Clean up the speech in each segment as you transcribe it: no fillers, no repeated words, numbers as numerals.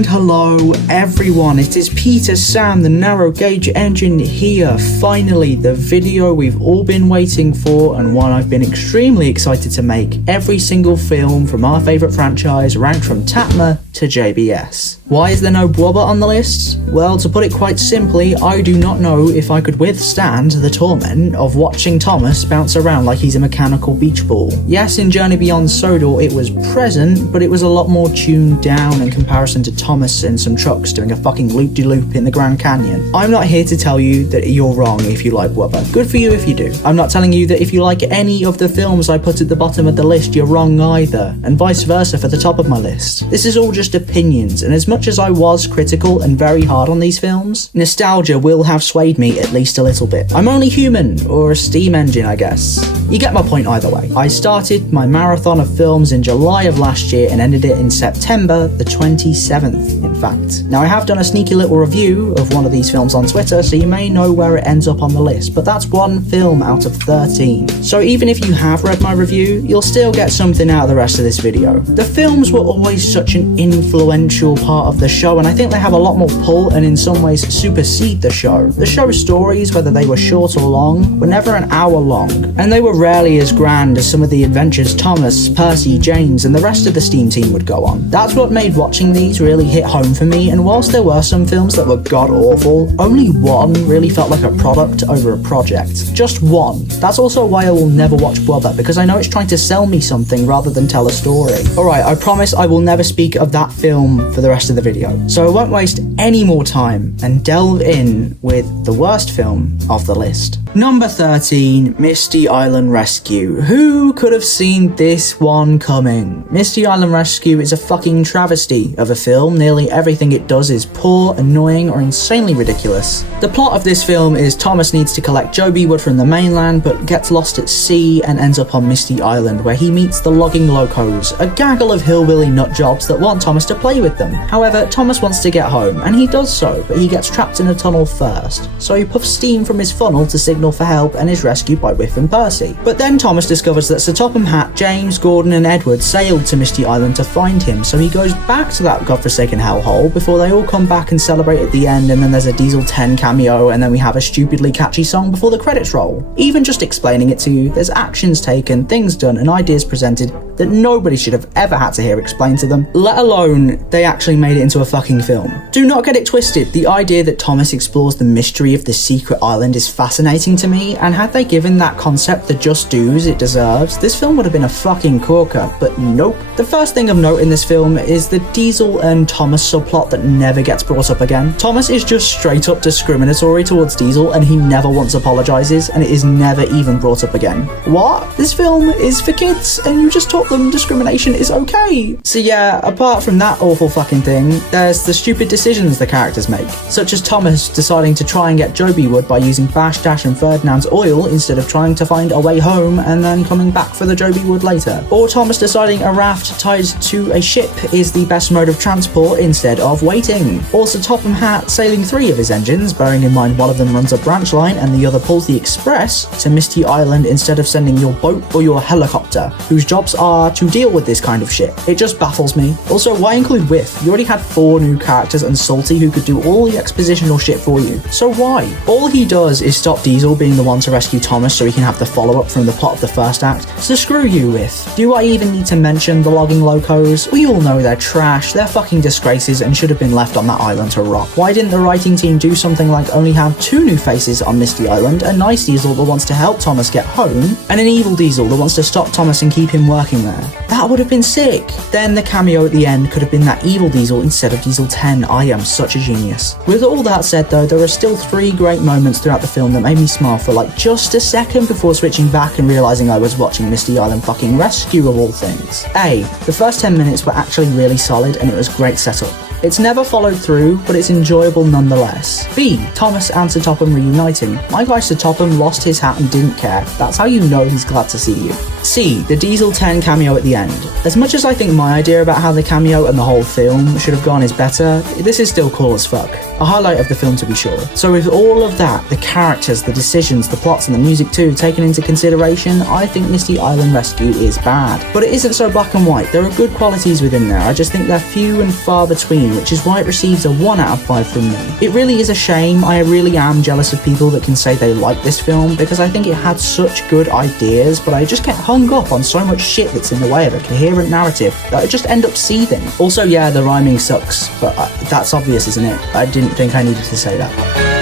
And hello everyone, it is Peter Sam, the Narrow Gauge Engine here. Finally, the video we've all been waiting for, and one I've been extremely excited to make. Every single film from our favourite franchise, ranked from TATMR to JBS. Why is there no bwba on the list? Well, to put it quite simply, I do not know if I could withstand the torment of watching Thomas bounce around like he's a mechanical beach ball. Yes, in Journey Beyond Sodor it was present, but it was a lot more tuned down in comparison to Thomas and some trucks doing a fucking loop-de-loop in the Grand Canyon. I'm not here to tell you that you're wrong if you like bwba. Good for you if you do. I'm not telling you that if you like any of the films I put at the bottom of the list, you're wrong either, and vice versa for the top of my list. This is all just opinions, and as much as I was critical and very hard on these films, nostalgia will have swayed me at least a little bit. I'm only human, or a steam engine, I guess. You get my point either way. I started my marathon of films in July of last year and ended it in September the 27th, in fact. Now I have done a sneaky little review of one of these films on Twitter, so you may know where it ends up on the list, but that's one film out of 13. So even if you have read my review, you'll still get something out of the rest of this video. The films were always such an influential part of the show, and I think they have a lot more pull and in some ways supersede the show. The show's stories, whether they were short or long, were never an hour long, and they were rarely as grand as some of the adventures Thomas, Percy, James, and the rest of the Steam team would go on. That's what made watching these really hit home for me, and whilst there were some films that were god-awful, only one really felt like a product over a project. Just one. That's also why I will never watch bwba, because I know it's trying to sell me something rather than tell a story. Alright, I promise I will never speak of that film for the rest of the video, so I won't waste any more time and delve in with the worst film of the list. Number 13, Misty Island Rescue. Who could have seen this one coming? Misty Island Rescue is a fucking travesty of a film. Nearly everything it does is poor, annoying, or insanely ridiculous. The plot of this film is Thomas needs to collect Joby wood from the mainland, but gets lost at sea and ends up on Misty Island, where he meets the logging locos, a gaggle of hillbilly nutjobs that want Thomas to play with them. However, Thomas wants to get home, and he does so, but he gets trapped in a tunnel first. So he puffs steam from his funnel to signal for help and is rescued by Whiff and Percy. But then Thomas discovers that Sir Topham Hatt, James, Gordon and Edward sailed to Misty Island to find him, so he goes back to that godforsaken hellhole before they all come back and celebrate at the end, and then there's a Diesel 10 cameo, and then we have a stupidly catchy song before the credits roll. Even just explaining it to you, there's actions taken, things done and ideas presented that nobody should have ever had to hear explained to them, let alone they actually made it into a fucking film. Do not get it twisted, the idea that Thomas explores the mystery of the secret island is fascinating to me, and had they given that concept the just dues it deserves, this film would have been a fucking corker, but nope. The first thing of note in this film is the Diesel and Thomas subplot that never gets brought up again. Thomas is just straight up discriminatory towards Diesel, and he never once apologises, and it is never even brought up again. What? This film is for kids, and you just taught them discrimination is okay. So yeah, apart from that awful fucking thing, there's the stupid decisions the characters make, such as Thomas deciding to try and get Joby wood by using Bash, Dash and Ferdinand's oil instead of trying to find a way home and then coming back for the Joby wood later. Or Thomas deciding a raft tied to a ship is the best mode of transport instead of waiting. Also Topham Hatt sailing 3 of his engines, bearing in mind one of them runs a branch line and the other pulls the express to Misty Island instead of sending your boat or your helicopter, whose jobs are to deal with this kind of shit. It just baffles me. Also, why include Whiff? You already had 4 new characters and Salty who could do all the expositional shit for you. So why? All he does is stop Diesel being the one to rescue Thomas so he can have the follow-up from the plot of the first act. So screw you, Whiff. Do I even need to mention the logging locos? We all know they're trash, they're fucking disgraces and should have been left on that island to rot. Why didn't the writing team do something like only have 2 new faces on Misty Island, a nice Diesel that wants to help Thomas get home, and an evil Diesel that wants to stop Thomas and keep him working there? That would have been sick. Then the cameo at the end could have been that evil Diesel instead of Diesel 10. I am such a genius. With all that said though, there are still 3 great moments throughout the film that made me smile for like just a second before switching back and realising I was watching Misty Island fucking Rescue of all things. A, the first 10 minutes were actually really solid and it was great setup. It's never followed through, but it's enjoyable nonetheless. B, Thomas and Sir Topham reuniting. My guy Sir Topham lost his hat and didn't care. That's how you know he's glad to see you. C, the Diesel 10 cameo at the end. As much as I think my idea about how the cameo and the whole film should have gone is better, this is still cool as fuck. A highlight of the film to be sure. So with all of that, the characters, the decisions, the plots and the music too, taken into consideration, I think Misty Island Rescue is bad. But it isn't so black and white. There are good qualities within there, I just think they're few and far between me, which is why it receives a 1 out of 5 from me. It really is a shame. I really am jealous of people that can say they like this film, because I think it had such good ideas, but I just get hung up on so much shit that's in the way of a coherent narrative that I just end up seething. Also, yeah, the rhyming sucks, but that's obvious, isn't it? I didn't think I needed to say that.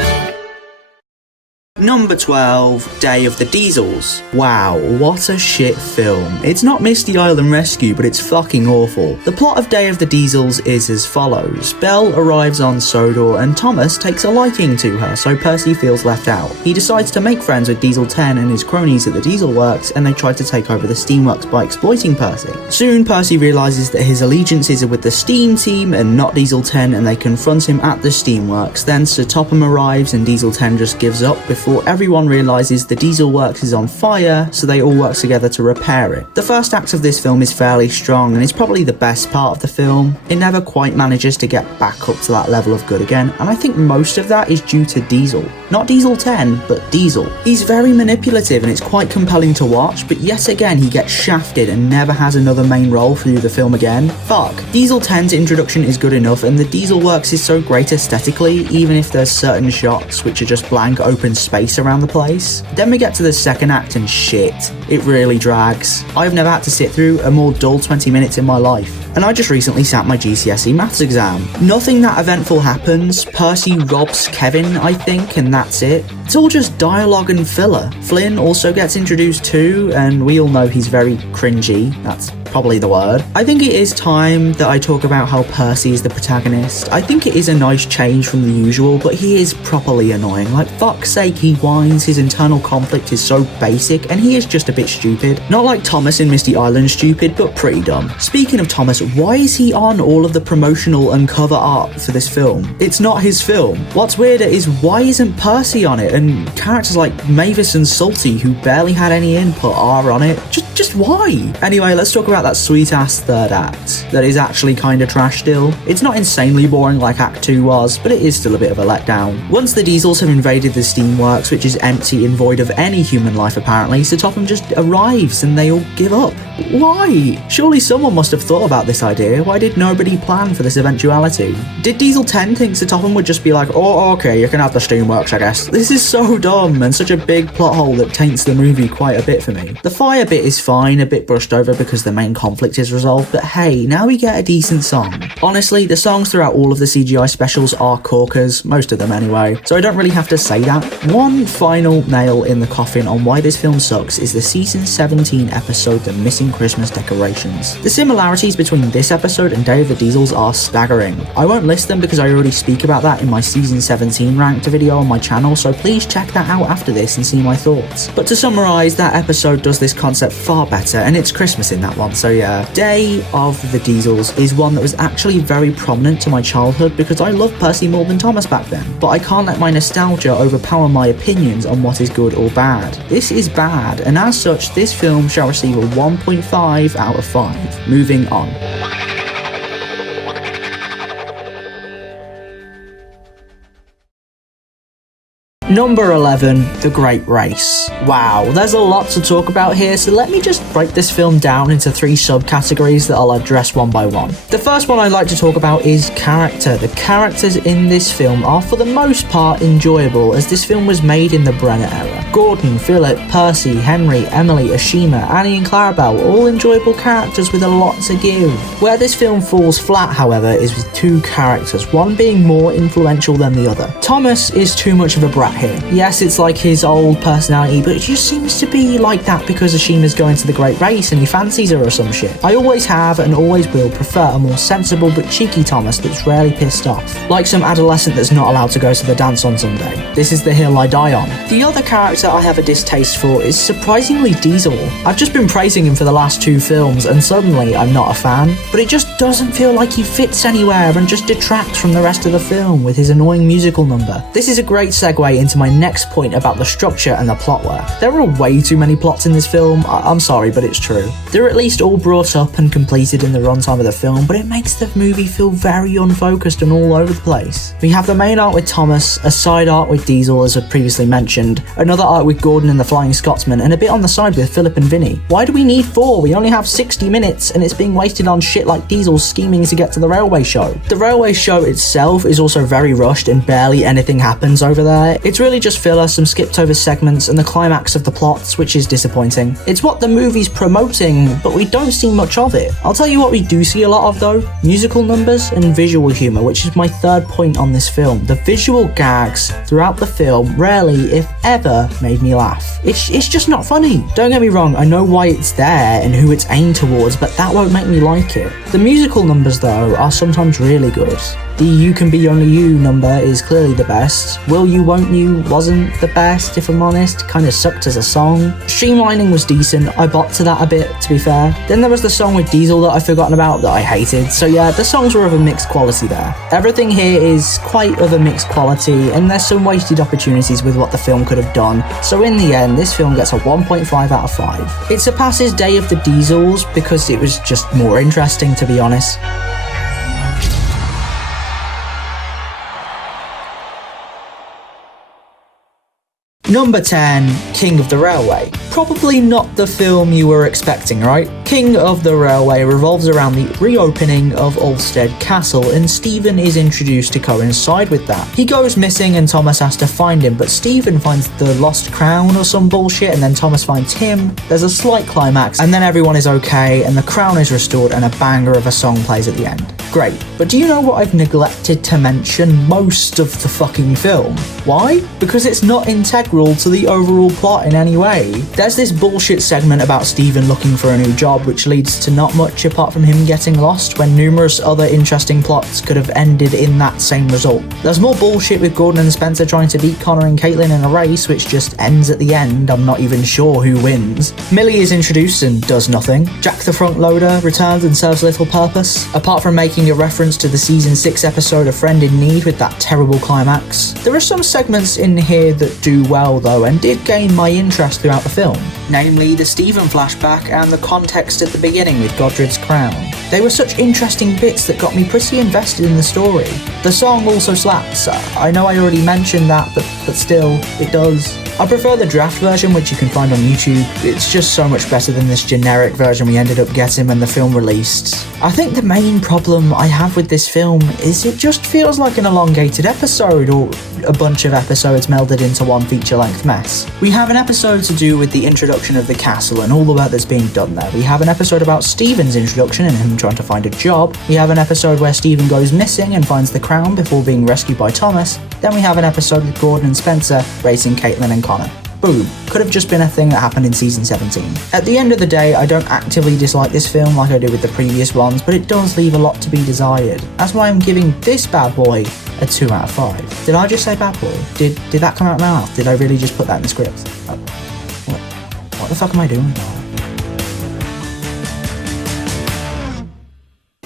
Number 12, Day of the Diesels. Wow, what a shit film. It's not Misty Island Rescue, but it's fucking awful. The plot of Day of the Diesels is as follows. Belle arrives on Sodor and Thomas takes a liking to her, so Percy feels left out. He decides to make friends with Diesel 10 and his cronies at the Diesel Works, and they try to take over the Steamworks by exploiting Percy. Soon, Percy realizes that his allegiances are with the Steam team and not Diesel 10, and they confront him at the Steamworks. Then Sir Topham arrives and Diesel 10 just gives up before everyone realizes the Diesel Works is on fire, so they all work together to repair it. The first act of this film is fairly strong and it's probably the best part of the film. It never quite manages to get back up to that level of good again, and I think most of that is due to Diesel. Not Diesel 10, but Diesel. He's very manipulative and it's quite compelling to watch, but yet again he gets shafted and never has another main role through the film again. Fuck. Diesel 10's introduction is good enough and the Diesel Works is so great aesthetically, even if there's certain shots which are just blank open space around the place. Then we get to the second act and shit, it really drags. I've never had to sit through a more dull 20 minutes in my life. And I just recently sat my GCSE maths exam. Nothing that eventful happens. Percy robs Kevin, I think, and that's it. It's all just dialogue and filler. Flynn also gets introduced too, and we all know he's very cringy. That's probably the word. I think it is time that I talk about how Percy is the protagonist. I think it is a nice change from the usual, but he is properly annoying. Like, fuck's sake, he whines, his internal conflict is so basic, and he is just a bit stupid. Not like Thomas in Misty Island stupid, but pretty dumb. Speaking of Thomas, why is he on all of the promotional and cover art for this film? It's not his film. What's weirder is why isn't Percy on it, and characters like Mavis and Salty, who barely had any input, are on it? Just why? Anyway, let's talk about that sweet ass third act that is actually kinda trash still. It's not insanely boring like Act 2 was, but it is still a bit of a letdown. Once the Diesels have invaded the Steamworks, which is empty and void of any human life apparently, Sir Topham just arrives and they all give up. Why? Surely someone must have thought about this idea. Why did nobody plan for this eventuality? Did Diesel 10 think Sir Topham would just be like, oh okay, you can have the Steamworks I guess? This is so dumb and such a big plot hole that taints the movie quite a bit for me. The fire bit is fine, a bit brushed over because the main conflict is resolved, but hey, now we get a decent song. Honestly, the songs throughout all of the CGI specials are corkers, most of them anyway, so I don't really have to say that. One final nail in the coffin on why this film sucks is the season 17 episode The Missing Christmas Decorations. The similarities between this episode and Day of the Diesels are staggering. I won't list them because I already speak about that in my season 17 ranked video on my channel, so please check that out after this and see my thoughts. But to summarise, that episode does this concept far better, and it's Christmas in that one, so yeah. Day of the Diesels is one that was actually very prominent to my childhood because I loved Percy more than Thomas back then, but I can't let my nostalgia overpower my opinions on what is good or bad. This is bad, and as such, this film shall receive a 1.5 out of 5. Moving on. Number 11, The Great Race. Wow, there's a lot to talk about here, so let me just break this film down into 3 subcategories that I'll address one by one. The first one I'd like to talk about is character. The characters in this film are for the most part enjoyable, as this film was made in the Brenner era. Gordon, Philip, Percy, Henry, Emily, Ashima, Annie and Clarabelle, all enjoyable characters with a lot to give. Where this film falls flat, however, is with 2 characters, one being more influential than the other. Thomas is too much of a brat here. Yes, it's like his old personality, but it just seems to be like that because Ashima's going to the Great Race and he fancies her or some shit. I always have and always will prefer a more sensible but cheeky Thomas that's rarely pissed off. Like some adolescent that's not allowed to go to the dance on Sunday. This is the hill I die on. The other character I have a distaste for is surprisingly Diesel. I've just been praising him for the last 2 films and suddenly I'm not a fan, but it just doesn't feel like he fits anywhere and just detracts from the rest of the film with his annoying musical number. This is a great segue into into my next point about the structure and the plot work. There are way too many plots in this film, I'm sorry, but it's true. They're at least all brought up and completed in the runtime of the film, but it makes the movie feel very unfocused and all over the place. We have the main arc with Thomas, a side arc with Diesel as I previously mentioned, another arc with Gordon and the Flying Scotsman, and a bit on the side with Philip and Vinny. Why do we need 4? We only have 60 minutes and it's being wasted on shit like Diesel scheming to get to the railway show. The railway show itself is also very rushed and barely anything happens over there. It's really just filler, some skipped over segments and the climax of the plots, which is disappointing. It's what the movie's promoting, but we don't see much of it. I'll tell you what we do see a lot of though, musical numbers and visual humour, which is my third point on this film. The visual gags throughout the film rarely, if ever, made me laugh. It's just not funny. Don't get me wrong, I know why it's there and who it's aimed towards, but that won't make me like it. The musical numbers though are sometimes really good. The You Can Be Only You number is clearly the best. Will You Won't You wasn't the best, if I'm honest. Kinda sucked as a song. Streamlining was decent. I bought to that a bit, to be fair. Then there was the song with Diesel that I've forgotten about that I hated. So yeah, the songs were of a mixed quality there. Everything here is quite of a mixed quality, and there's some wasted opportunities with what the film could have done. So in the end, this film gets a 1.5 out of 5. It surpasses Day of the Diesels because it was just more interesting, to be honest. Number 10, King of the Railway. Probably not the film you were expecting, right? King of the Railway revolves around the reopening of Ulstead Castle, and Stephen is introduced to coincide with that. He goes missing and Thomas has to find him, but Stephen finds the lost crown or some bullshit, and then Thomas finds him. There's a slight climax, and then everyone is okay, and the crown is restored, and a banger of a song plays at the end. Great. But do you know what I've neglected to mention most of the fucking film? Why? Because it's not integral to the overall plot in any way. There's this bullshit segment about Stephen looking for a new job, which leads to not much apart from him getting lost, when numerous other interesting plots could have ended in that same result. There's more bullshit with Gordon and Spencer trying to beat Connor and Caitlin in a race, which just ends at the end. I'm not even sure who wins. Millie is introduced and does nothing. Jack the Front Loader returns and serves little purpose, apart from making a reference to the season 6 episode A Friend in Need with that terrible climax. There are some segments in here that do well though, and did gain my interest throughout the film, namely the Stephen flashback and the context at the beginning with Godred's crown. They were such interesting bits that got me pretty invested in the story. The song also slaps. I know I already mentioned that, but still, it does. I prefer the draft version, which you can find on YouTube. It's just so much better than this generic version we ended up getting when the film released. I think the main problem I have with this film is it just feels like an elongated episode, or a bunch of episodes melded into one feature-length mess. We have an episode to do with the introduction of the castle and all the work that's being done there. We have an episode about Stephen's introduction and him trying to find a job. We have an episode where Stephen goes missing and finds the crown before being rescued by Thomas. Then we have an episode with Gordon and Spencer racing Caitlin and Connor. Boom. Could have just been a thing that happened in season 17. At the end of the day, I don't actively dislike this film like I did with the previous ones, but it does leave a lot to be desired. That's why I'm giving this bad boy a 2 out of 5. Did I just say bad boy? Did that come out of my mouth? Did I really just put that in the script? What the fuck am I doing now?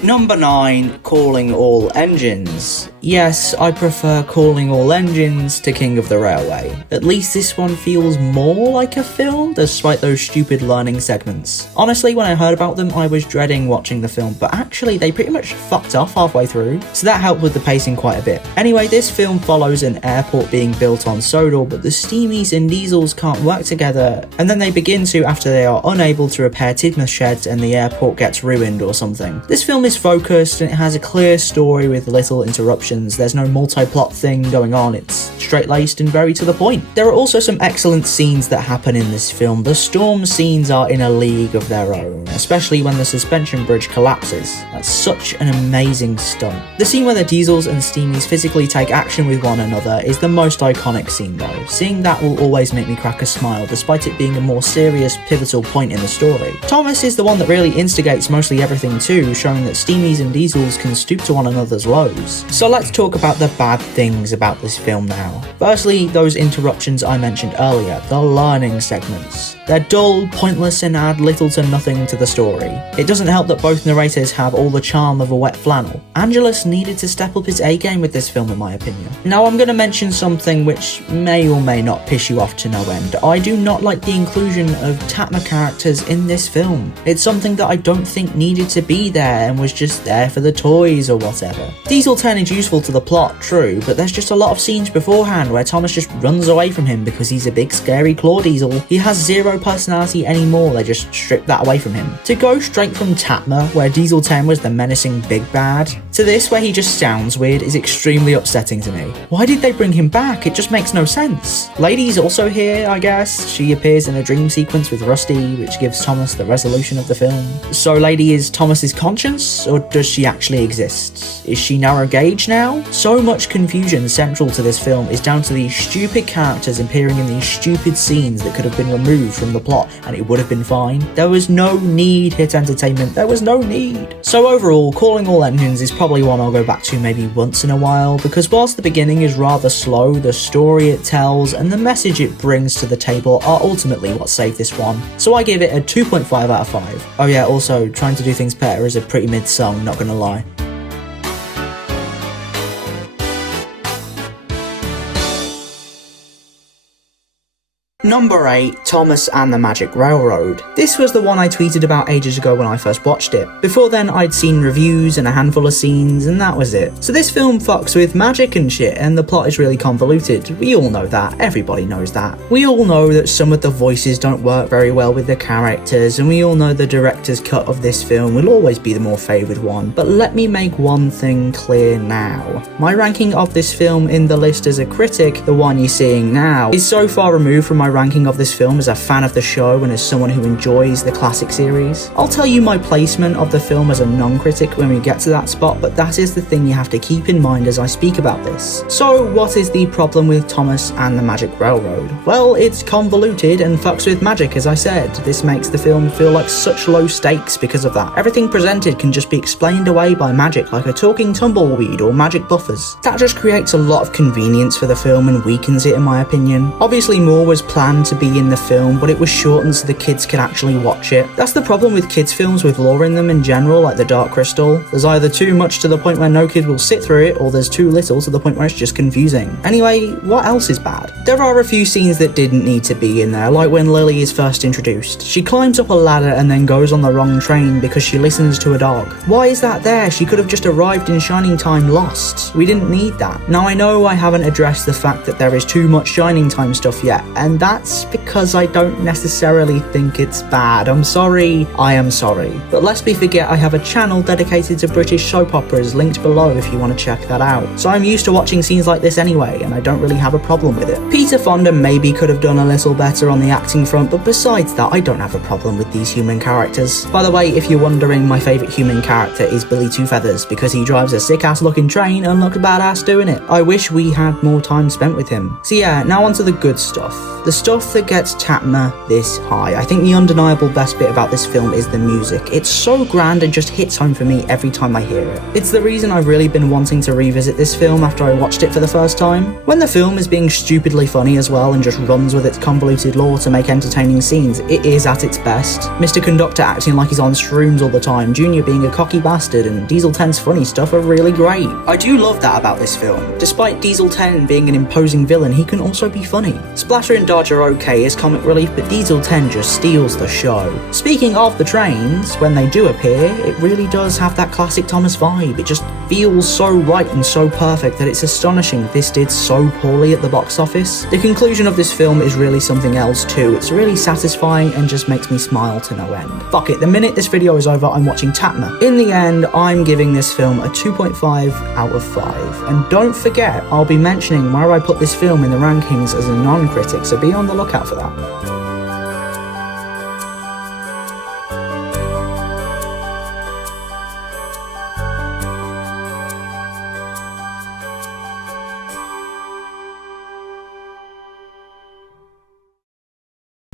Number 9, Calling All Engines. Yes, I prefer Calling All Engines to King of the Railway. At least this one feels more like a film, despite those stupid learning segments. Honestly, when I heard about them, I was dreading watching the film, but actually they pretty much fucked off halfway through, so that helped with the pacing quite a bit. Anyway, this film follows an airport being built on Sodor, but the Steamies and Diesels can't work together, and then they begin to after they are unable to repair TATMR sheds and the airport gets ruined or something. This film is focused and it has a clear story with little interruptions. There's no multi-plot thing going on, it's straight-laced and very to the point. There are also some excellent scenes that happen in this film. The storm scenes are in a league of their own, especially when the suspension bridge collapses. That's such an amazing stunt. The scene where the Diesels and Steamies physically take action with one another is the most iconic scene though. Seeing that will always make me crack a smile, despite it being a more serious, pivotal point in the story. Thomas is the one that really instigates mostly everything too, showing that Steamies and Diesels can stoop to one another's lows. So let's let's talk about the bad things about this film now. Firstly, those interruptions I mentioned earlier, the learning segments. They're dull, pointless, and add little to nothing to the story. It doesn't help that both narrators have all the charm of a wet flannel. Angelus needed to step up his A-game with this film in my opinion. Now I'm going to mention something which may or may not piss you off to no end. I do not like the inclusion of TATMR characters in this film. It's something that I don't think needed to be there and was just there for the toys or whatever. Diesel 10 is useful to the plot, true, but there's just a lot of scenes beforehand where Thomas just runs away from him because he's a big scary claw diesel. He has zero personality anymore, they just stripped that away from him. To go straight from TATMR, where Diesel 10 was the menacing big bad, to this where he just sounds weird is extremely upsetting to me. Why did they bring him back? It just makes no sense. Lady's also here, I guess. She appears in a dream sequence with Rusty, which gives Thomas the resolution of the film. So Lady is Thomas's conscience, or does she actually exist? Is she narrow gauge now? So much confusion central to this film is down to these stupid characters appearing in these stupid scenes that could have been removed from the plot and it would have been fine. There was no need, Hit Entertainment, there was no need. So overall, Calling All Engines is probably one I'll go back to maybe once in a while, because whilst the beginning is rather slow, the story it tells and the message it brings to the table are ultimately what saved this one. So I give it a 2.5 out of 5. Oh yeah, also, Trying to Do Things Better is a pretty mid song, not gonna lie. Number 8, Thomas and the Magic Railroad. This was the one I tweeted about ages ago when I first watched it. Before then, I'd seen reviews and a handful of scenes, and that was it. So this film fucks with magic and shit, and the plot is really convoluted. We all know that, everybody knows that. We all know that some of the voices don't work very well with the characters, and we all know the director's cut of this film will always be the more favoured one. But let me make one thing clear now. My ranking of this film in the list as a critic, the one you're seeing now, is so far removed from my ranking of this film as a fan of the show and as someone who enjoys the classic series. I'll tell you my placement of the film as a non-critic when we get to that spot, but that is the thing you have to keep in mind as I speak about this. So what is the problem with Thomas and the Magic Railroad? Well, it's convoluted and fucks with magic, as I said. This makes the film feel like such low stakes because of that. Everything presented can just be explained away by magic, like a talking tumbleweed or magic buffers. That just creates a lot of convenience for the film and weakens it in my opinion. Obviously more was planned to be in the film, but it was shortened so the kids could actually watch it. That's the problem with kids films with lore in them in general, like The Dark Crystal. There's either too much to the point where no kid will sit through it, or there's too little to the point where it's just confusing. Anyway, what else is bad? There are a few scenes that didn't need to be in there, like when Lily is first introduced. She climbs up a ladder and then goes on the wrong train because she listens to a dog. Why is that there? She could have just arrived in Shining Time lost. We didn't need that. Now I know I haven't addressed the fact that there is too much Shining Time stuff yet, and that's because I don't necessarily think it's bad. I'm sorry, I am sorry. But lest we forget, I have a channel dedicated to British soap operas linked below if you want to check that out. So I'm used to watching scenes like this anyway, and I don't really have a problem with it. Peter Fonda maybe could have done a little better on the acting front, but besides that, I don't have a problem with these human characters. By the way, if you're wondering, my favourite human character is Billy Two Feathers, because he drives a sick-ass looking train and looks badass doing it. I wish we had more time spent with him. So yeah, now onto the good stuff. The stuff that gets TATMR this high. I think the undeniable best bit about this film is the music. It's so grand and just hits home for me every time I hear it. It's the reason I've really been wanting to revisit this film after I watched it for the first time. When the film is being stupidly funny as well and just runs with its convoluted lore to make entertaining scenes, it is at its best. Mr. Conductor acting like he's on shrooms all the time, Junior being a cocky bastard, and Diesel 10's funny stuff are really great. I do love that about this film. Despite Diesel 10 being an imposing villain, he can also be funny. Splatter and Dodge are okay as comic relief, but Diesel 10 just steals the show. Speaking of the trains, when they do appear, it really does have that classic Thomas vibe. It just feels so right and so perfect that it's astonishing this did so poorly at the box office. The conclusion of this film is really something else too. It's really satisfying and just makes me smile to no end. Fuck it, the minute this video is over, I'm watching TATMR. In the end, I'm giving this film a 2.5 out of 5. And don't forget, I'll be mentioning where I put this film in the rankings as a non-critic, so be on the lookout for that.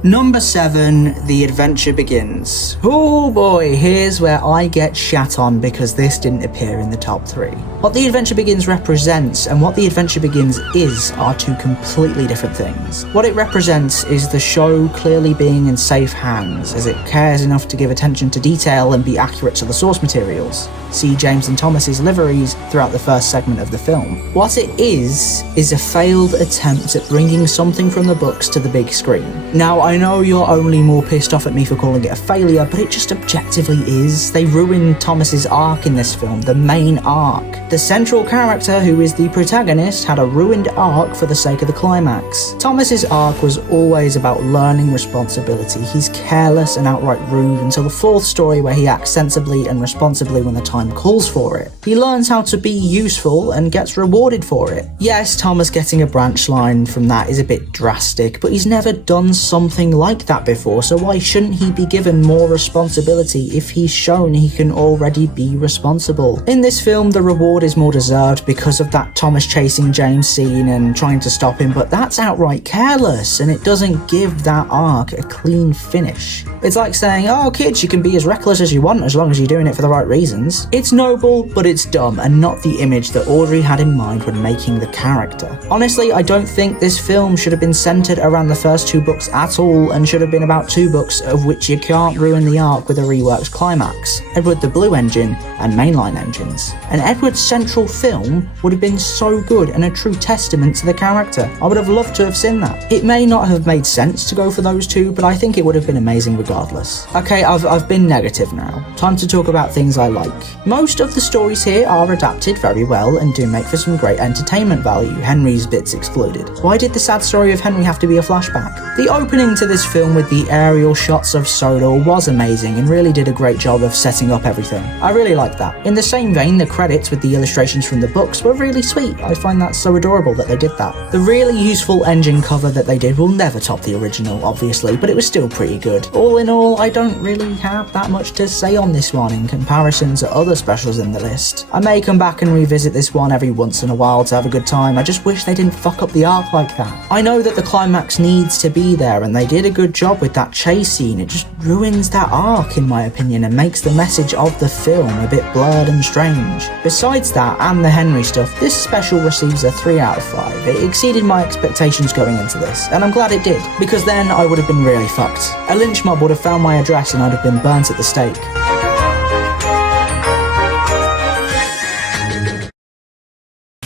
Number 7, The Adventure Begins. Oh boy, here's where I get shat on because this didn't appear in the top 3. What The Adventure Begins represents and what The Adventure Begins is are two completely different things. What it represents is the show clearly being in safe hands, as it cares enough to give attention to detail and be accurate to the source materials. See James and Thomas's liveries throughout the first segment of the film. What it is a failed attempt at bringing something from the books to the big screen. Now, I know you're only more pissed off at me for calling it a failure, but it just objectively is. They ruined Thomas's arc in this film, the main arc. The central character, who is the protagonist, had a ruined arc for the sake of the climax. Thomas's arc was always about learning responsibility. He's careless and outright rude until the 4th story, where he acts sensibly and responsibly when the time calls for it. He learns how to be useful and gets rewarded for it. Yes, Thomas getting a branch line from that is a bit drastic, but he's never done something like that before, so why shouldn't he be given more responsibility if he's shown he can already be responsible? In this film, the reward is more deserved because of that Thomas chasing James scene and trying to stop him, but that's outright careless, and it doesn't give that arc a clean finish. It's like saying, oh kids, you can be as reckless as you want as long as you're doing it for the right reasons. It's noble, but it's dumb, and not the image that Audrey had in mind when making the character. Honestly, I don't think this film should have been centered around the first 2 books at all, and should have been about 2 books of which you can't ruin the arc with a reworked climax. Edward the Blue Engine and Mainline Engines. And Edward's central film would have been so good and a true testament to the character. I would have loved to have seen that. It may not have made sense to go for those 2, but I think it would have been amazing regardless. Okay, I've been negative now. Time to talk about things I like. Most of the stories here are adapted very well and do make for some great entertainment value, Henry's bits excluded. Why did the sad story of Henry have to be a flashback? The opening to this film with the aerial shots of Sodor was amazing and really did a great job of setting up everything. I really liked that. In the same vein, the credits with the illustrations from the books were really sweet. I find that so adorable that they did that. The really useful engine cover that they did will never top the original, obviously, but it was still pretty good. All in all, I don't really have that much to say on this one in comparison to other specials in the list. I may come back and revisit this one every once in a while to have a good time. I just wish they didn't fuck up the arc like that. I know that the climax needs to be there, and they did a good job with that chase scene. It just ruins that arc in my opinion and makes the message of the film a bit blurred and strange. Besides that and the Henry stuff, this special receives a 3 out of 5. It exceeded my expectations going into this, and I'm glad it did, because then I would have been really fucked. A lynch mob would have found my address and I'd have been burnt at the stake.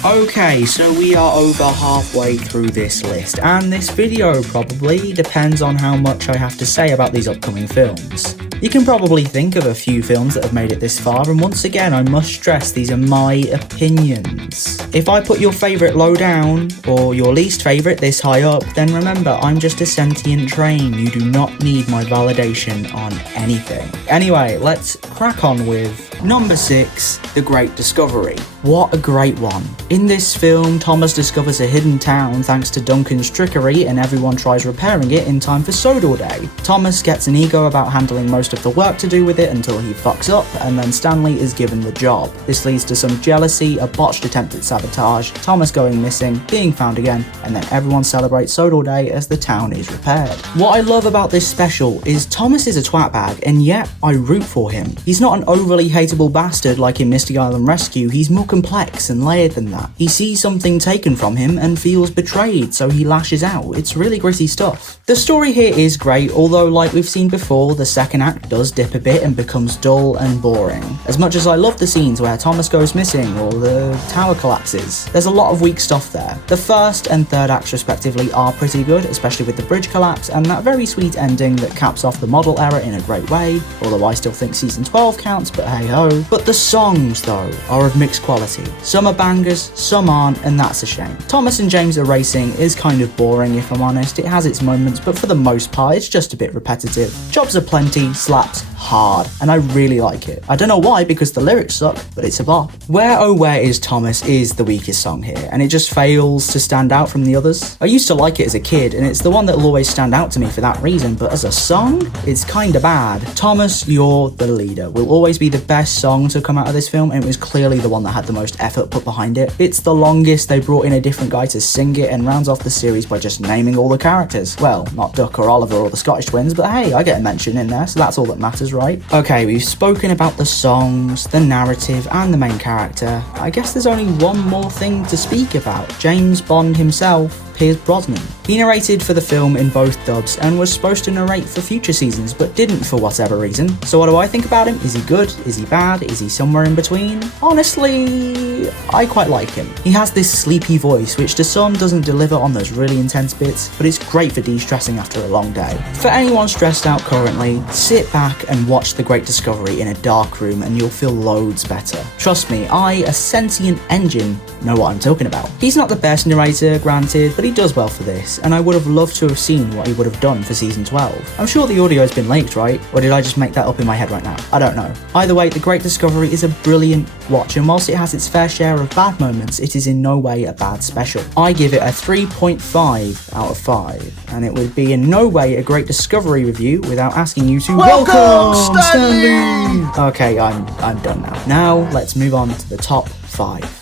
Okay, so we are over halfway through this list, and this video probably depends on how much I have to say about these upcoming films. You can probably think of a few films that have made it this far, and once again I must stress these are my opinions. If I put your favourite low down, or your least favourite this high up, then remember I'm just a sentient train. You do not need my validation on anything. Anyway, let's crack on with number 6, The Great Discovery. What a great one. In this film, Thomas discovers a hidden town thanks to Duncan's trickery, and everyone tries repairing it in time for Sodor Day. Thomas gets an ego about handling most of the work to do with it until he fucks up, and then Stanley is given the job. This leads to some jealousy, a botched attempt at sabotage, Thomas going missing, being found again, and then everyone celebrates Sodor Day as the town is repaired. What I love about this special is Thomas is a twat bag, and yet I root for him. He's not an overly hateable bastard like in Misty Island Rescue. He's more complex and layered than that. He sees something taken from him and feels betrayed, so he lashes out. It's really gritty stuff. The story here is great, although like we've seen before, the second act does dip a bit and becomes dull and boring. As much as I love the scenes where Thomas goes missing or the tower collapses, there's a lot of weak stuff there. The first and third acts respectively are pretty good, especially with the bridge collapse and that very sweet ending that caps off the model era in a great way, although I still think season 12 counts, but hey ho. But the songs though are of mixed quality. Some are bangers, some aren't, and that's a shame. Thomas and James are racing is kind of boring if I'm honest. It has its moments, but for the most part it's just a bit repetitive. Jobs are plenty, slaps, hard, and I really like it. I don't know why, because the lyrics suck, but it's a bop. Where Oh Where Is Thomas is the weakest song here, and it just fails to stand out from the others. I used to like it as a kid, and it's the one that will always stand out to me for that reason, but as a song, it's kinda bad. Thomas, You're the Leader will always be the best song to come out of this film, and it was clearly the one that had the most effort put behind it. It's the longest, they brought in a different guy to sing it, and rounds off the series by just naming all the characters. Well, not Duck or Oliver or the Scottish twins, but hey, I get a mention in there, so that's all that matters, right? Okay, we've spoken about the songs, the narrative, and the main character. I guess there's only one more thing to speak about. James Bond himself, Pierce Brosnan. He narrated for the film in both dubs and was supposed to narrate for future seasons, but didn't for whatever reason. So what do I think about him? Is he good? Is he bad? Is he somewhere in between? Honestly, I quite like him. He has this sleepy voice, which to some doesn't deliver on those really intense bits, but it's great for de-stressing after a long day. For anyone stressed out currently, sit back and watch The Great Discovery in a dark room and you'll feel loads better. Trust me, I, a sentient engine, know what I'm talking about. He's not the best narrator, granted, but he does well for this, and I would have loved to have seen what he would have done for season 12. I'm sure the audio's been leaked, right? Or did I just make that up in my head right now? I don't know. Either way, The Great Discovery is a brilliant watch, and whilst it has its fair share of bad moments, it is in no way a bad special. I give it a 3.5 out of 5, and it would be in no way a Great Discovery review without asking you to welcome Stanley! Okay, I'm done now. Now, let's move on to the top 5.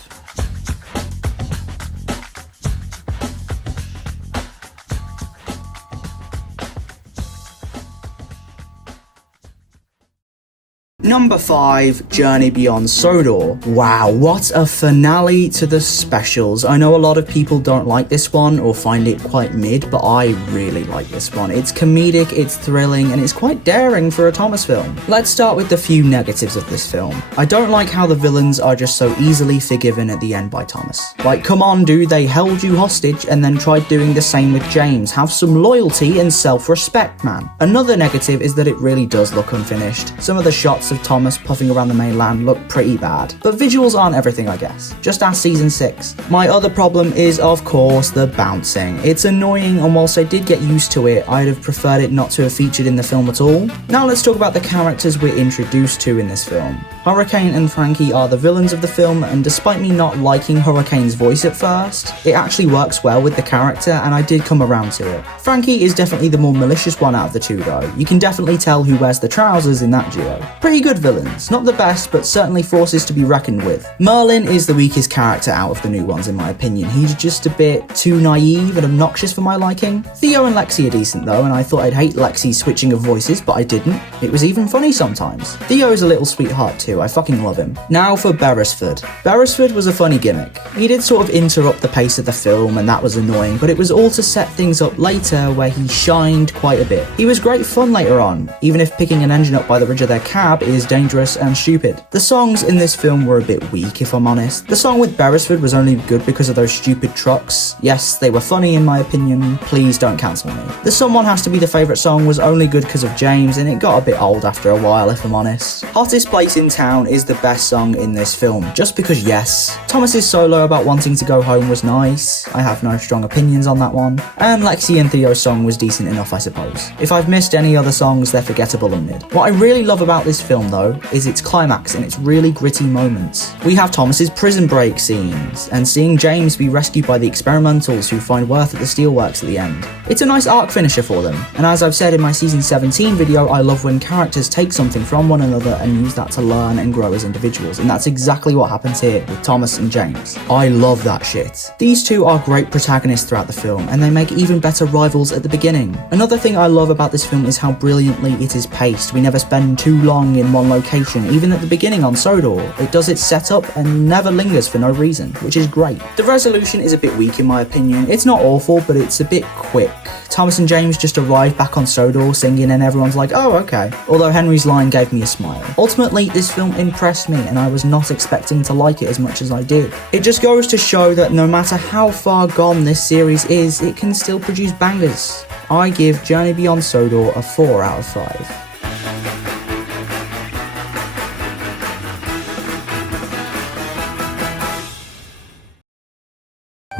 Number 5, Journey Beyond Sodor. Wow, what a finale to the specials. I know a lot of people don't like this one or find it quite mid, but I really like this one. It's comedic, it's thrilling, and it's quite daring for a Thomas film. Let's start with the few negatives of this film. I don't like how the villains are just so easily forgiven at the end by Thomas. Like, come on dude, they held you hostage and then tried doing the same with James. Have some loyalty and self-respect, man. Another negative is that it really does look unfinished. Some of the shots of Thomas puffing around the mainland look pretty bad, but visuals aren't everything, I guess. Just ask season 6. My other problem is, of course, the bouncing. It's annoying, and whilst I did get used to it, I'd have preferred it not to have featured in the film at all. Now let's talk about the characters we're introduced to in this film. Hurricane and Frankie are the villains of the film, and despite me not liking Hurricane's voice at first, it actually works well with the character, and I did come around to it. Frankie is definitely the more malicious one out of the two though. You can definitely tell who wears the trousers in that duo. Pretty good villains, not the best, but certainly forces to be reckoned with. Merlin is the weakest character out of the new ones in my opinion. He's just a bit too naive and obnoxious for my liking. Theo and Lexi are decent though, and I thought I'd hate Lexi's switching of voices, but I didn't. It was even funny sometimes. Theo is a little sweetheart too, I fucking love him. Now for Beresford. Beresford was a funny gimmick. He did sort of interrupt the pace of the film, and that was annoying, but it was all to set things up later where he shined quite a bit. He was great fun later on, even if picking an engine up by the ridge of their cab is dangerous and stupid. The songs in this film were a bit weak, if I'm honest. The song with Beresford was only good because of those stupid trucks. Yes, they were funny in my opinion, please don't cancel me. The Someone Has to Be the Favourite song was only good because of James, and it got a bit old after a while, if I'm honest. Hottest Place in Town is the best song in this film, just because yes. Thomas's solo about wanting to go home was nice, I have no strong opinions on that one, and Lexi and Theo's song was decent enough I suppose. If I've missed any other songs, they're forgettable and mid. What I really love about this film though, is its climax and its really gritty moments. We have Thomas's prison break scenes, and seeing James be rescued by the experimentals who find worth at the steelworks at the end. It's a nice arc finisher for them, and as I've said in my season 17 video, I love when characters take something from one another and use that to learn and grow as individuals, and that's exactly what happens here with Thomas and James. I love that shit. These two are great protagonists throughout the film, and they make even better rivals at the beginning. Another thing I love about this film is how brilliantly it is paced. We never spend too long in one location, even at the beginning on Sodor. It does its setup and never lingers for no reason, which is great. The resolution is a bit weak in my opinion. It's not awful, but it's a bit quick. Thomas and James just arrive back on Sodor singing and everyone's like, oh okay. Although Henry's line gave me a smile. Ultimately, this film impressed me and I was not expecting to like it as much as I did. It just goes to show that no matter how far gone this series is, it can still produce bangers. I give Journey Beyond Sodor a 4 out of 5.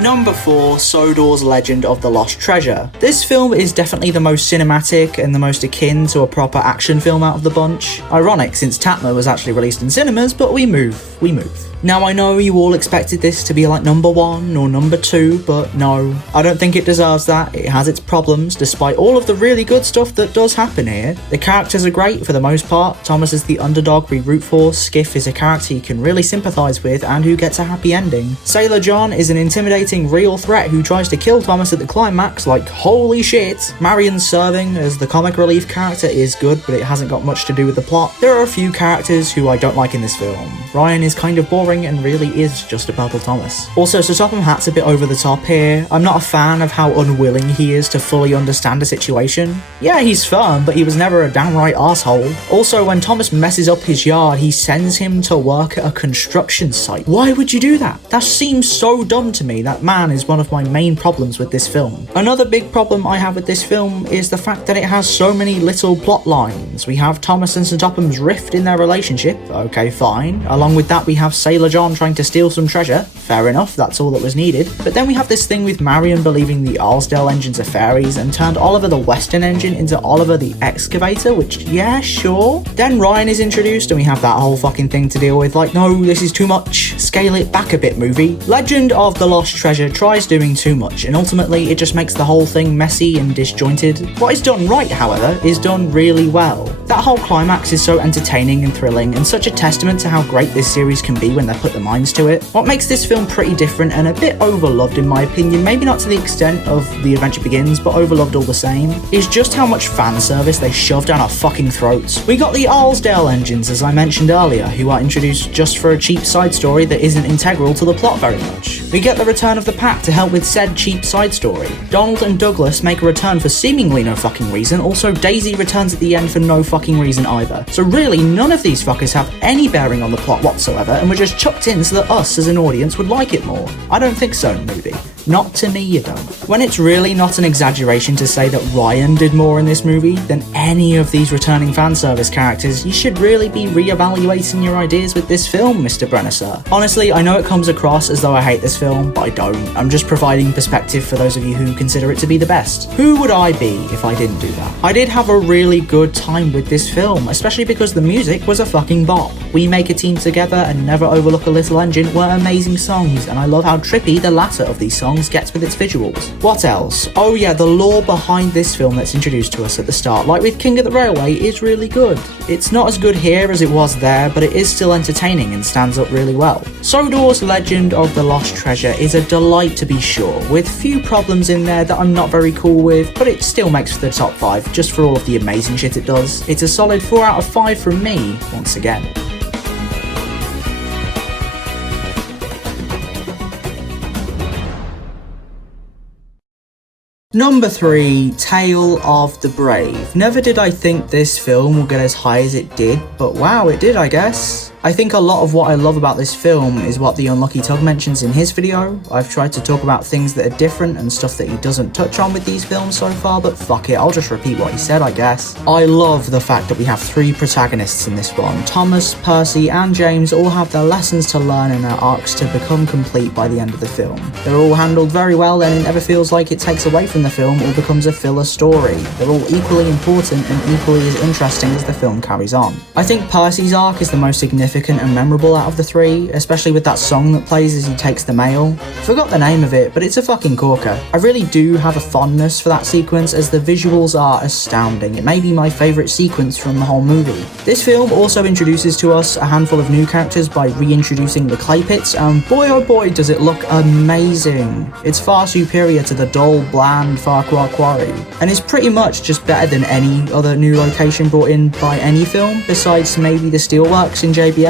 Number 4, Sodor's Legend of the Lost Treasure. This film is definitely the most cinematic and the most akin to a proper action film out of the bunch. Ironic since TATMR was actually released in cinemas, but we move. Now I know you all expected this to be like number 1 or number 2, but no, I don't think it deserves that. It has its problems, despite all of the really good stuff that does happen here. The characters are great for the most part. Thomas is the underdog we root for, Skiff is a character you can really sympathise with and who gets a happy ending. Sailor John is an intimidating real threat who tries to kill Thomas at the climax, like holy shit. Marion serving as the comic relief character is good, but it hasn't got much to do with the plot. There are a few characters who I don't like in this film. Ryan is kind of boring and really is just a purple Thomas. Also, Sir Topham Hatt's a bit over the top here. I'm not a fan of how unwilling he is to fully understand a situation. Yeah, he's firm, but he was never a downright asshole. Also, when Thomas messes up his yard, he sends him to work at a construction site. Why would you do that? That seems so dumb to me. That man is one of my main problems with this film. Another big problem I have with this film is the fact that it has so many little plot lines. We have Thomas and Sir Topham's rift in their relationship. Okay, fine. Along with that, we have Sailor John trying to steal some treasure. Fair enough, that's all that was needed. But then we have this thing with Marion believing the Arlesdale engines are fairies and turned Oliver the Western engine into Oliver the Excavator, which, yeah, sure. Then Ryan is introduced and we have that whole fucking thing to deal with. Like, no, this is too much. Scale it back a bit, movie. Legend of the Lost Treasure tries doing too much, and ultimately it just makes the whole thing messy and disjointed. What is done right, however, is done really well. That whole climax is so entertaining and thrilling, and such a testament to how great this series can be when they put their minds to it. What makes this film pretty different and a bit overloved in my opinion, maybe not to the extent of The Adventure Begins, but overloved all the same, is just how much fan service they shove down our fucking throats. We got the Arlesdale engines, as I mentioned earlier, who are introduced just for a cheap side story that isn't integral to the plot very much. We get the return of the pack to help with said cheap side story. Donald and Douglas make a return for seemingly no fucking reason, also Daisy returns at the end for no fucking reason either. So really, none of these fuckers have any bearing on the plot whatsoever, and were just chucked in so that us as an audience would like it more. I don't think so, movie. Not to me, you don't. When it's really not an exaggeration to say that Ryan did more in this movie than any of these returning fan service characters, you should really be re-evaluating your ideas with this film, Mr. Brenner, sir. Honestly, I know it comes across as though I hate this film, but I don't. I'm just providing perspective for those of you who consider it to be the best. Who would I be if I didn't do that? I did have a really good time with this film, especially because the music was a fucking bop. We Make a Team Together and Never Overlook a Little Engine were amazing songs, and I love how trippy the latter of these songs gets with its visuals. What else? Oh yeah, the lore behind this film that's introduced to us at the start, like with King of the Railway, is really good. It's not as good here as it was there, but it is still entertaining and stands up really well. Sodor's Legend of the Lost Treasure is a delight to be sure, with few problems in there that I'm not very cool with, but it still makes for the top 5 just for all of the amazing shit it does. It's a solid 4 out of 5 from me, once again. Number 3, Tale of the Brave. Never did I think this film would get as high as it did, but wow, it did, I guess. I think a lot of what I love about this film is what the Unlucky Tug mentions in his video. I've tried to talk about things that are different and stuff that he doesn't touch on with these films so far, but fuck it, I'll just repeat what he said, I guess. I love the fact that we have 3 protagonists in this one. Thomas, Percy, and James all have their lessons to learn and their arcs to become complete by the end of the film. They're all handled very well, and it never feels like it takes away from the film or becomes a filler story. They're all equally important and equally as interesting as the film carries on. I think Percy's arc is the most significant and memorable out of the 3, especially with that song that plays as he takes the mail. Forgot the name of it, but it's a fucking corker. I really do have a fondness for that sequence as the visuals are astounding. It may be my favourite sequence from the whole movie. This film also introduces to us a handful of new characters by reintroducing the clay pits, and boy oh boy does it look amazing. It's far superior to the dull, bland Farquhar Quarry, and is pretty much just better than any other new location brought in by any film, besides maybe the steelworks in JBS.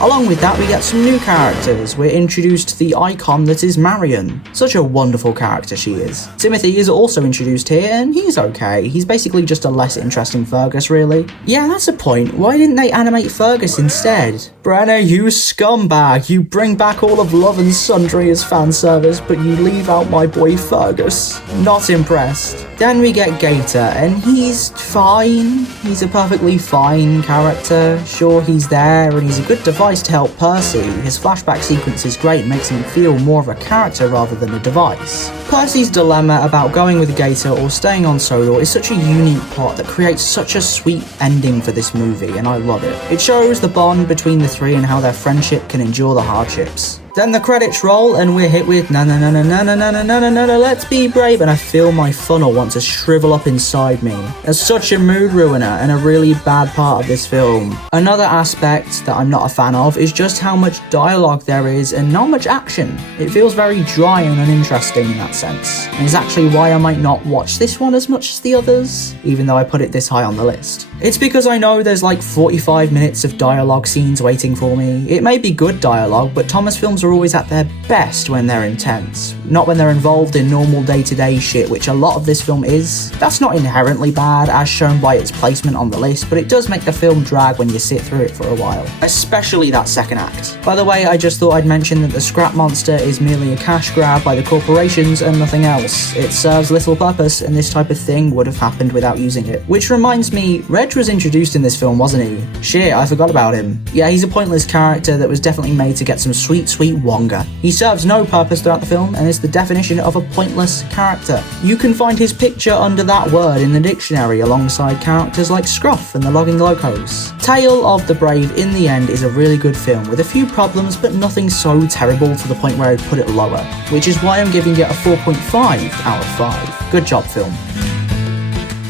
Along with that, we get some new characters. We're introduced to the icon that is Marion. Such a wonderful character she is. Timothy is also introduced here, and he's okay. He's basically just a less interesting Fergus, really. Yeah, that's a point. Why didn't they animate Fergus instead? Brenner, you scumbag. You bring back all of Love and Sundry as fan service, but you leave out my boy Fergus. Not impressed. Then we get Gator, and he's fine. He's a perfectly fine character. Sure, he's there, and he's a good device to help Percy. His flashback sequence is great, makes him feel more of a character rather than a device. Percy's dilemma about going with Gator or staying on Sodor is such a unique plot that creates such a sweet ending for this movie, and I love it. It shows the bond between the three and how their friendship can endure the hardships. Then the credits roll and we're hit with na na na na na na na na na na na, let's be brave, and I feel my funnel want to shrivel up inside me. It's such a mood ruiner and a really bad part of this film. Another aspect that I'm not a fan of is just how much dialogue there is and not much action. It feels very dry and uninteresting in that sense, and is actually why I might not watch this one as much as the others, even though I put it this high on the list. It's because I know there's like 45 minutes of dialogue scenes waiting for me. It may be good dialogue, but Thomas films are always at their best when they're intense, not when they're involved in normal day-to-day shit, which a lot of this film is. That's not inherently bad, as shown by its placement on the list, but it does make the film drag when you sit through it for a while, especially that second act. By the way, I just thought I'd mention that the scrap monster is merely a cash grab by the corporations and nothing else. It serves little purpose, and this type of thing would have happened without using it. Which reminds me, Reg was introduced in this film, wasn't he? Shit, I forgot about him. Yeah, he's a pointless character that was definitely made to get some sweet wonga. He serves no purpose throughout the film and is the definition of a pointless character. You can find his picture under that word in the dictionary alongside characters like Scruff and the Logging Locos. Tale of the Brave in the end is a really good film with a few problems but nothing so terrible to the point where I'd put it lower, which is why I'm giving it a 4.5 out of 5. Good job, film.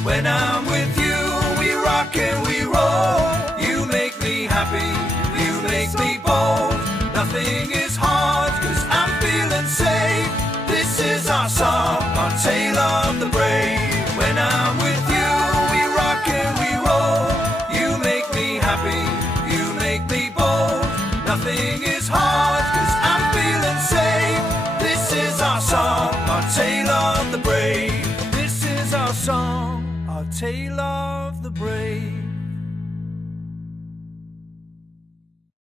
When I'm with you, we rock and we roll. You make me happy, you make me bold. Nothing is hard, cause I'm feeling safe. This is our song, our tale of the brave. When I'm with you, we rock and we roll. You make me happy, you make me bold. Nothing is hard, cause I'm feeling safe. This is our song, our tale of the brave. This is our song, our tale of the brave.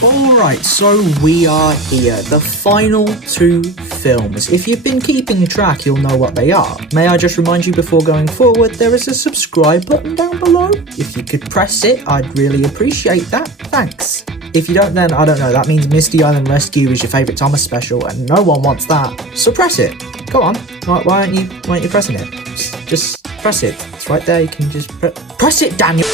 Alright, so we are here, the final two films. If you've been keeping track, you'll know what they are. May I just remind you before going forward, there is a subscribe button down below. If you could press it, I'd really appreciate that. Thanks. If you don't, then I don't know, that means Misty Island Rescue is your favourite Thomas special, and no one wants that. So press it. Go on. Why aren't you pressing it? Just press it. It's right there, you can just press it, Daniel.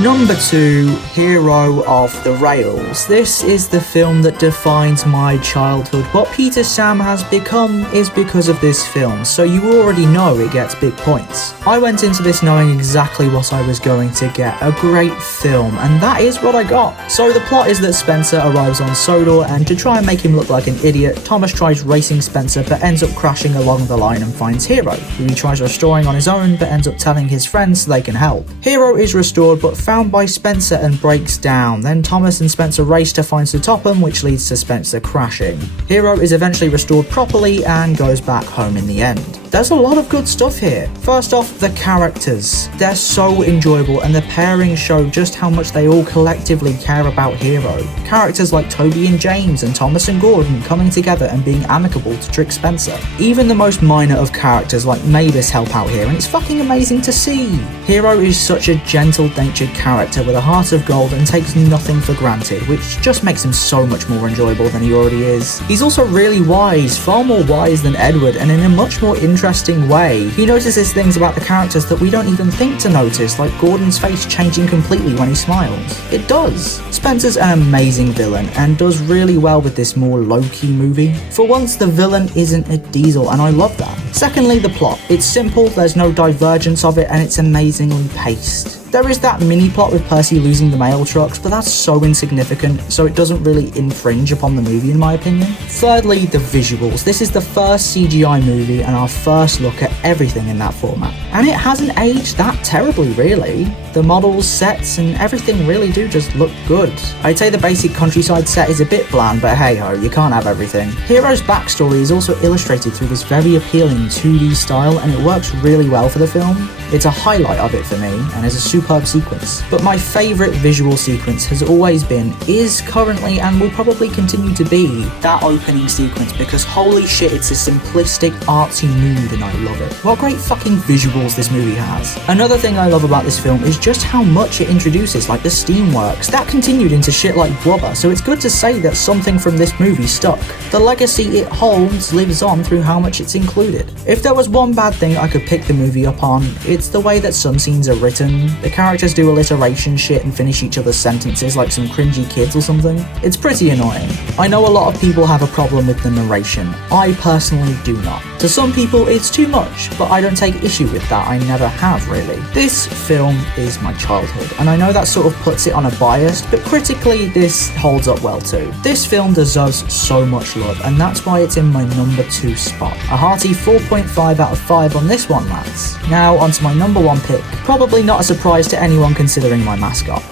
Number 2, Hero of the Rails. This is the film that defines my childhood. What Peter Sam has become is because of this film, so you already know it gets big points. I went into this knowing exactly what I was going to get, a great film, and that is what I got. So the plot is that Spencer arrives on Sodor, and to try and make him look like an idiot, Thomas tries racing Spencer but ends up crashing along the line and finds Hero, who he tries restoring on his own but ends up telling his friends so they can help. Hero is restored but found by Spencer and breaks down. Then Thomas and Spencer race to find Topham, which leads to Spencer crashing. Hero is eventually restored properly and goes back home in the end. There's a lot of good stuff here. First off, the characters. They're so enjoyable and the pairings show just how much they all collectively care about Hero. Characters like Toby and James and Thomas and Gordon coming together and being amicable to trick Spencer. Even the most minor of characters like Mavis help out here, and it's fucking amazing to see. Hero is such a gentle-natured character with a heart of gold and takes nothing for granted, which just makes him so much more enjoyable than he already is. He's also really wise, far more wise than Edward, and in a much more interesting way. He notices things about the characters that we don't even think to notice, like Gordon's face changing completely when he smiles. It does. Spencer's an amazing villain and does really well with this more low-key movie. For once, the villain isn't a diesel, and I love that. Secondly, the plot. It's simple, there's no divergence of it, and it's amazingly paced. There is that mini plot with Percy losing the mail trucks, but that's so insignificant, so it doesn't really infringe upon the movie in my opinion. Thirdly, the visuals. This is the first CGI movie and our first look at everything in that format. And it hasn't aged that terribly, really. The models, sets, and everything really do just look good. I'd say the basic countryside set is a bit bland, but hey ho, you can't have everything. Hero's backstory is also illustrated through this very appealing 2D style, and it works really well for the film. It's a highlight of it for me, and is a super superb sequence. But my favourite visual sequence has always been, is currently, and will probably continue to be, that opening sequence, because holy shit, it's a simplistic, artsy mood and I love it. What great fucking visuals this movie has. Another thing I love about this film is just how much it introduces, like the steamworks. That continued into shit like bwba, so it's good to say that something from this movie stuck. The legacy it holds lives on through how much it's included. If there was one bad thing I could pick the movie up on, it's the way that some scenes are written. The characters do alliteration shit and finish each other's sentences like some cringy kids or something. It's pretty annoying. I know a lot of people have a problem with the narration. I personally do not. To some people it's too much, but I don't take issue with that, I never have really. This film is my childhood, and I know that sort of puts it on a bias, but critically this holds up well too. This film deserves so much love, and that's why it's in my number 2 spot. A hearty 4.5 out of 5 on this one, lads. Now onto my number 1 pick, probably not a surprise to anyone considering my mascot.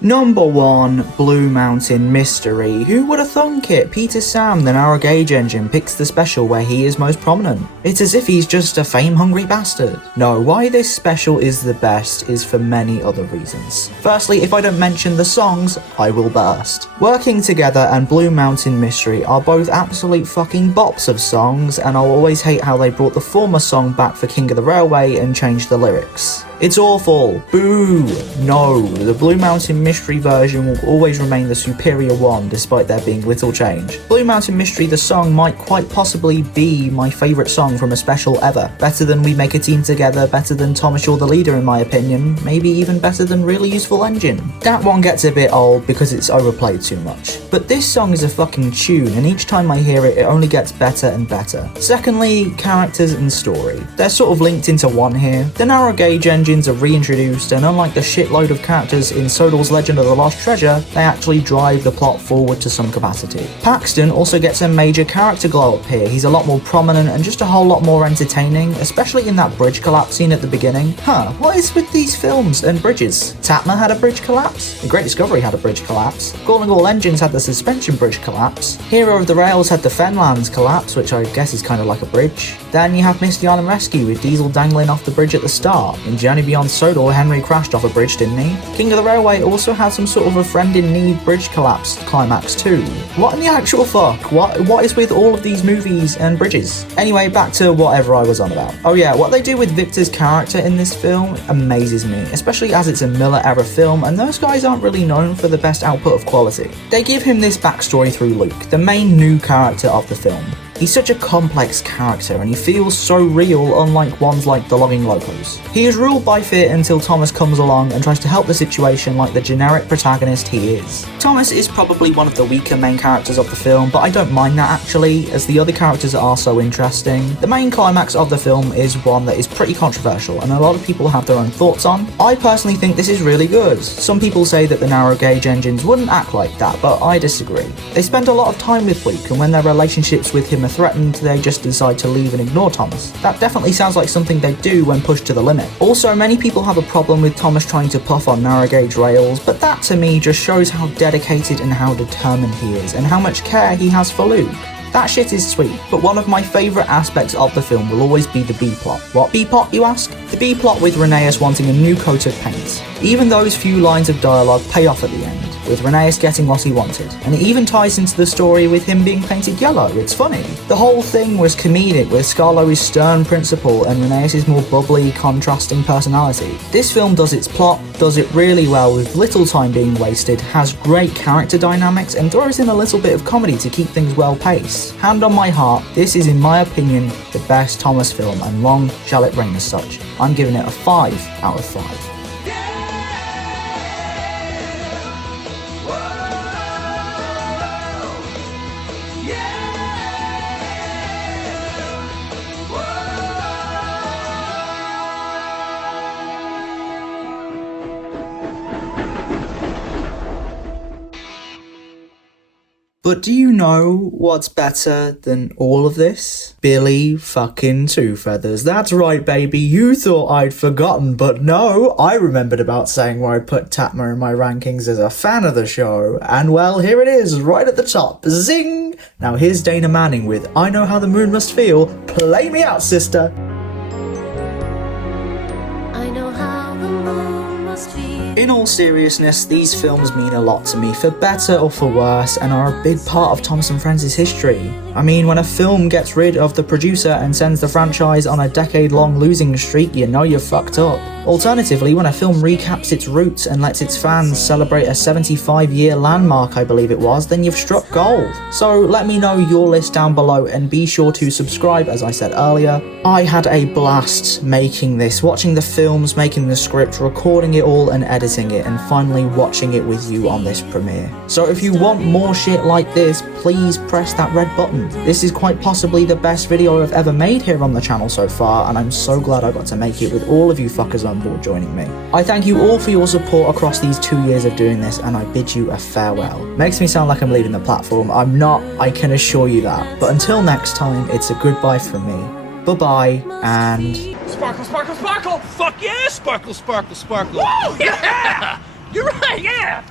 Number 1, Blue Mountain Mystery. Who would have thunk it? Peter Sam, the narrow gauge engine, picks the special where he is most prominent. It's as if he's just a fame-hungry bastard. No, why this special is the best is for many other reasons. Firstly, if I don't mention the songs, I will burst. Working Together and Blue Mountain Mystery are both absolute fucking bops of songs, and I'll always hate how they brought the former song back for King of the Railway and changed the lyrics. It's awful. Boo. No, the Blue Mountain Mystery version will always remain the superior one despite there being little change. Blue Mountain Mystery, the song, might quite possibly be my favourite song from a special ever. Better than We Make a Team Together, better than Thomas You're the Leader in my opinion, maybe even better than Really Useful Engine. That one gets a bit old because it's overplayed too much. But this song is a fucking tune, and each time I hear it, it only gets better and better. Secondly, characters and story. They're sort of linked into one here. The narrow gauge engine are reintroduced, and unlike the shitload of characters in Sodor's Legend of the Lost Treasure, they actually drive the plot forward to some capacity. Paxton also gets a major character glow up here. He's a lot more prominent and just a whole lot more entertaining, especially in that bridge collapse scene at the beginning. What is with these films and bridges? TATMR had a bridge collapse, The Great Discovery had a bridge collapse, Calling All Engines had the suspension bridge collapse, Hero of the Rails had the Fenlands collapse, which I guess is kind of like a bridge. Then you have Misty Island Rescue with Diesel dangling off the bridge at the start. In Journey Beyond Sodor, Henry crashed off a bridge, didn't he? King of the Railway also had some sort of a friend in need bridge collapse climax too. What in the actual fuck? What is with all of these movies and bridges? Anyway, back to whatever I was on about. Oh yeah, what they do with Victor's character in this film amazes me, especially as it's a Miller era film and those guys aren't really known for the best output of quality. They give him this backstory through Luke, the main new character of the film. He's such a complex character and he feels so real, unlike ones like the Logging Locals. He is ruled by fear until Thomas comes along and tries to help the situation like the generic protagonist he is. Thomas is probably one of the weaker main characters of the film, but I don't mind that actually, as the other characters are so interesting. The main climax of the film is one that is pretty controversial and a lot of people have their own thoughts on. I personally think this is really good. Some people say that the narrow gauge engines wouldn't act like that, but I disagree. They spend a lot of time with Luke, and when their relationships with him are threatened, they just decide to leave and ignore Thomas. That definitely sounds like something they do when pushed to the limit. Also, many people have a problem with Thomas trying to puff on narrow gauge rails, but that to me just shows how dedicated and how determined he is, and how much care he has for Luke. That shit is sweet, but one of my favourite aspects of the film will always be the B-plot. What B-plot, you ask? The B-plot with Rheneas wanting a new coat of paint. Even those few lines of dialogue pay off at the end, with Rheneas getting what he wanted, and it even ties into the story with him being painted yellow. It's funny. The whole thing was comedic, with Scarlo's stern principle and Rheneas' more bubbly, contrasting personality. This film does its plot, does it really well with little time being wasted, has great character dynamics, and throws in a little bit of comedy to keep things well paced. Hand on my heart, this is in my opinion the best Thomas film, and long shall it reign as such. I'm giving it a 5 out of 5. But do you know what's better than all of this? Billy fucking Two Feathers. That's right, baby. You thought I'd forgotten, but no, I remembered about saying where I put TATMR in my rankings as a fan of the show. And well, here it is, right at the top. Zing! Now here's Dana Manning with I Know How the Moon Must Feel. Play me out, sister. I know how the moon must feel. In all seriousness, these films mean a lot to me, for better or for worse, and are a big part of Thomas & Friends' history. I mean, when a film gets rid of the producer and sends the franchise on a decade-long losing streak, you know you're fucked up. Alternatively, when a film recaps its roots and lets its fans celebrate a 75-year landmark, I believe it was, then you've struck gold. So let me know your list down below and be sure to subscribe, as I said earlier. I had a blast making this, watching the films, making the script, recording it all and editing it, and finally watching it with you on this premiere. So if you want more shit like this, please press that red button. This is quite possibly the best video I've ever made here on the channel so far, and I'm so glad I got to make it with all of you fuckers on board joining me. I thank you all for your support across these 2 years of doing this, and I bid you a farewell. Makes me sound like I'm leaving the platform. I'm not, I can assure you that. But until next time, it's a goodbye from me. Bye-bye, and... Sparkle, sparkle, sparkle! Fuck yeah, sparkle, sparkle, sparkle. Whoa, yeah! You're right, yeah!